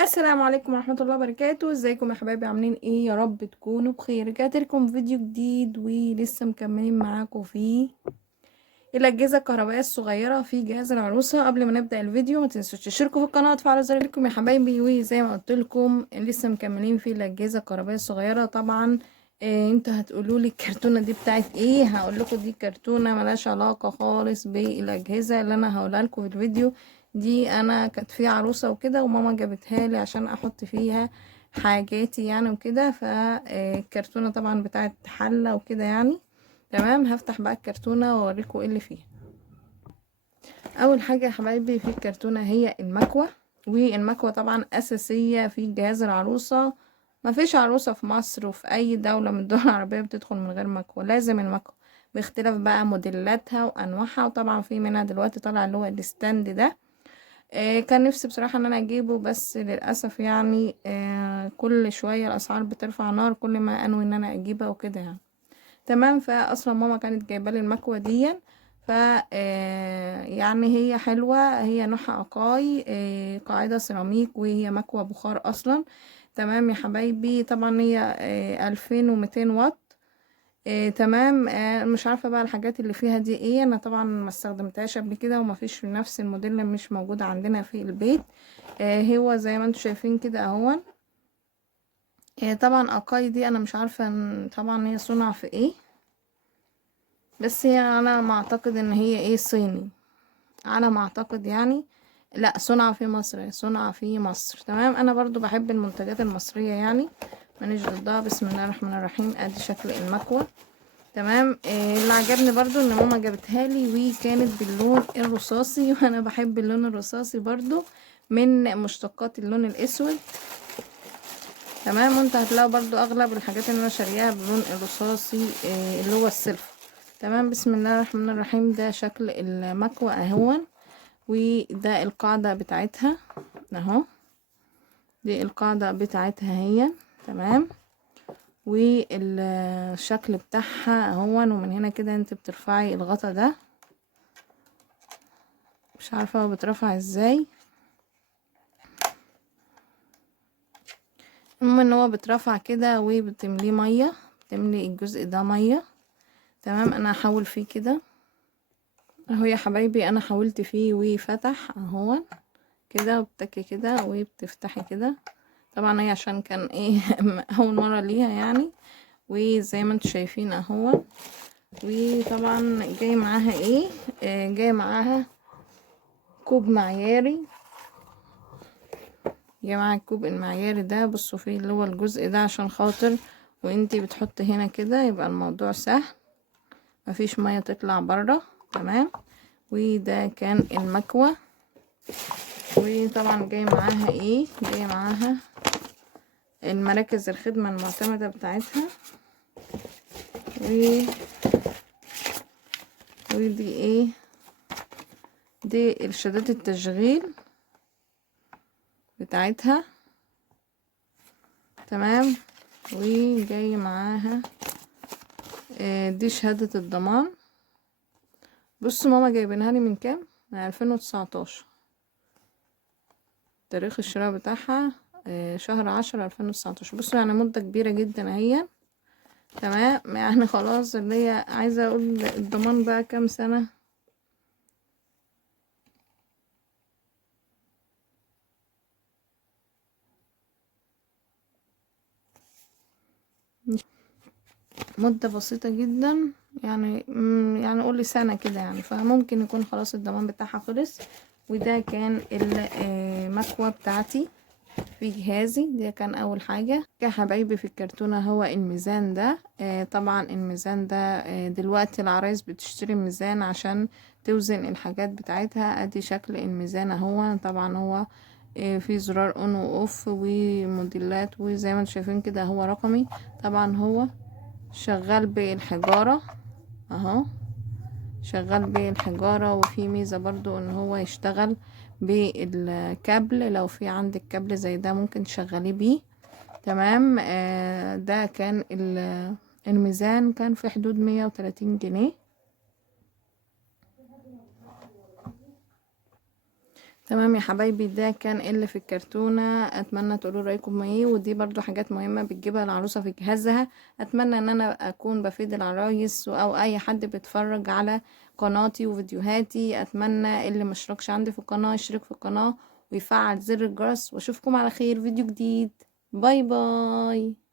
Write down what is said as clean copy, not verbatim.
السلام عليكم ورحمة الله وبركاته. ازيكم يا حبايبي؟ عاملين ايه؟ يا رب تكونوا بخير. رجعت لكم فيديو جديد ولسه مكملين معاكم في الأجهزة الكهربائية الصغيرة في جهاز العروسة. قبل ما نبدأ الفيديو ما تنسوش تشتركوا في القناة وتفعلوا زر لكم يا حبايبي. وزي ما قلت لكم لسه مكملين في الأجهزة الكهربائية الصغيرة. طبعا انتوا هتقولوا لي الكرتونة دي بتاعت ايه؟ هقول لكم دي كرتونة ملهاش علاقة خالص بالأجهزة اللي انا هقولها لكم في الفيديو. دي انا كانت في عروسة وكده وماما جابتها لي عشان احط فيها حاجاتي يعني وكده. فالكرتونة طبعا بتاعت حلة وكده يعني. تمام، هفتح بقى الكرتونة واوريكم ايه اللي فيها. اول حاجة يا حبايبي في الكرتونة هي المكوة. والمكوة طبعا اساسية في جهاز العروسة. مفيش عروسة في مصر وفي اي دولة من الدول العربية بتدخل من غير مكوة، لازم المكوة باختلاف بقى موديلاتها وانواعها. وطبعا في منها دلوقتي طالع اللي هو الستاند ده. كان نفسي بصراحة ان انا اجيبه بس للأسف يعني كل شوية الاسعار بترفع نار كل ما انوي ان انا اجيبها وكده يعني. تمام، فاصلا ماما كانت جايبه لي المكوه دي. ف يعني هي حلوه، هي نوعها اقاي، قاعده سيراميك وهي مكوه بخار اصلا. تمام يا حبايبي، طبعا هي 2200 واط. تمام. مش عارفه بقى الحاجات اللي فيها دي ايه، انا طبعا ما استخدمتهاش قبل كده وما فيش نفس الموديل مش موجود عندنا في البيت. هو زي ما انتم شايفين كده اهو. طبعا اقاي دي انا مش عارفه طبعا هي صنع في ايه، بس هي انا ما اعتقد ان هي ايه صيني، على ما اعتقد يعني. لا، صنع في مصر، صنع في مصر. تمام، انا برضو بحب المنتجات المصرية يعني، مانيش ضدها. بسم الله الرحمن الرحيم، ادي شكل المكوة. تمام. اللي عجبني برضو ان ماما جابتها لي وكانت باللون الرصاصي وانا بحب اللون الرصاصي برضو، من مشتقات اللون الاسود. تمام، وانت هتلاقوا برضو اغلب الحاجات اللي انا شارياها باللون الرصاصي اللي هو السيلفر. تمام، بسم الله الرحمن الرحيم، ده شكل المكوى اهون. وده القاعدة بتاعتها اهو، دي القاعدة بتاعتها هي. تمام، والشكل بتاعها اهون. ومن هنا كده انت بترفعي الغطا ده، مش عارفة هو بترفع ازاي. المهم ان هو بترفع كده وبتمليه مية، بتملي الجزء ده مية. تمام، انا هحاول فيه كده اهو يا حبايبي، انا حاولت فيه وفتح اهو كده، وبتكي كده وبتفتحي كده. طبعا هي عشان كان ايه اول مرة ليها يعني. وزي ما انتم شايفين اهو. وطبعا جاي معاها ايه؟ جاي معاها كوب معياري. جاي معاها الكوب المعياري ده، بصوا فيه اللي هو الجزء ده عشان خاطر وانتي بتحط هنا كده يبقى الموضوع سهل، مفيش مية تطلع برا. تمام، وده كان المكوة. وطبعا جاي معاها ايه؟ جاي معاها المراكز الخدمة المعتمدة بتاعتها. و... ودي ايه؟ دي ارشادات التشغيل بتاعتها. تمام، وجاي معاها دي شهادة الضمان. بصوا ماما جايبينها لي من كام؟ من 2019. تاريخ الشراء بتاعها شهر 10/2019. بصوا يعني مدة كبيرة جدا اهي. تمام، يعني خلاص اللي هي عايزة اقول الضمان بقى كام سنة. مدة بسيطة جدا يعني، يعني قولي سنة كده يعني، فممكن يكون خلاص الضمان بتاعها خلص. وده كان المكوة بتاعتي في جهازي. ده كان اول حاجة يا حبايبي في الكرتونة، هو الميزان ده. طبعا الميزان ده دلوقتي العرايس بتشتري ميزان عشان توزن الحاجات بتاعتها. ادي شكل الميزان اهو. طبعا هو في زرار اون واوف وموديلات، وزي ما انتم شايفين كده هو رقمي. طبعا هو شغال بالحجارة اهو، شغال بالحجارة. وفي ميزة برضو ان هو يشتغل بالكابل، لو في عندك كابل زي ده ممكن تشغليه بيه. تمام. ده كان الميزان كان في حدود 130 جنيه. تمام يا حبايبي، ده كان اللي في الكرتونة. اتمنى تقولوا رأيكم ايه، ودي برضو حاجات مهمة بتجيبها العروسة في جهازها. اتمنى ان انا اكون بفيد العرايس او اي حد بيتفرج على قناتي وفيديوهاتي. اتمنى اللي مشتركش عندي في القناة يشترك في القناة ويفعل زر الجرس، واشوفكم على خير فيديو جديد. باي باي.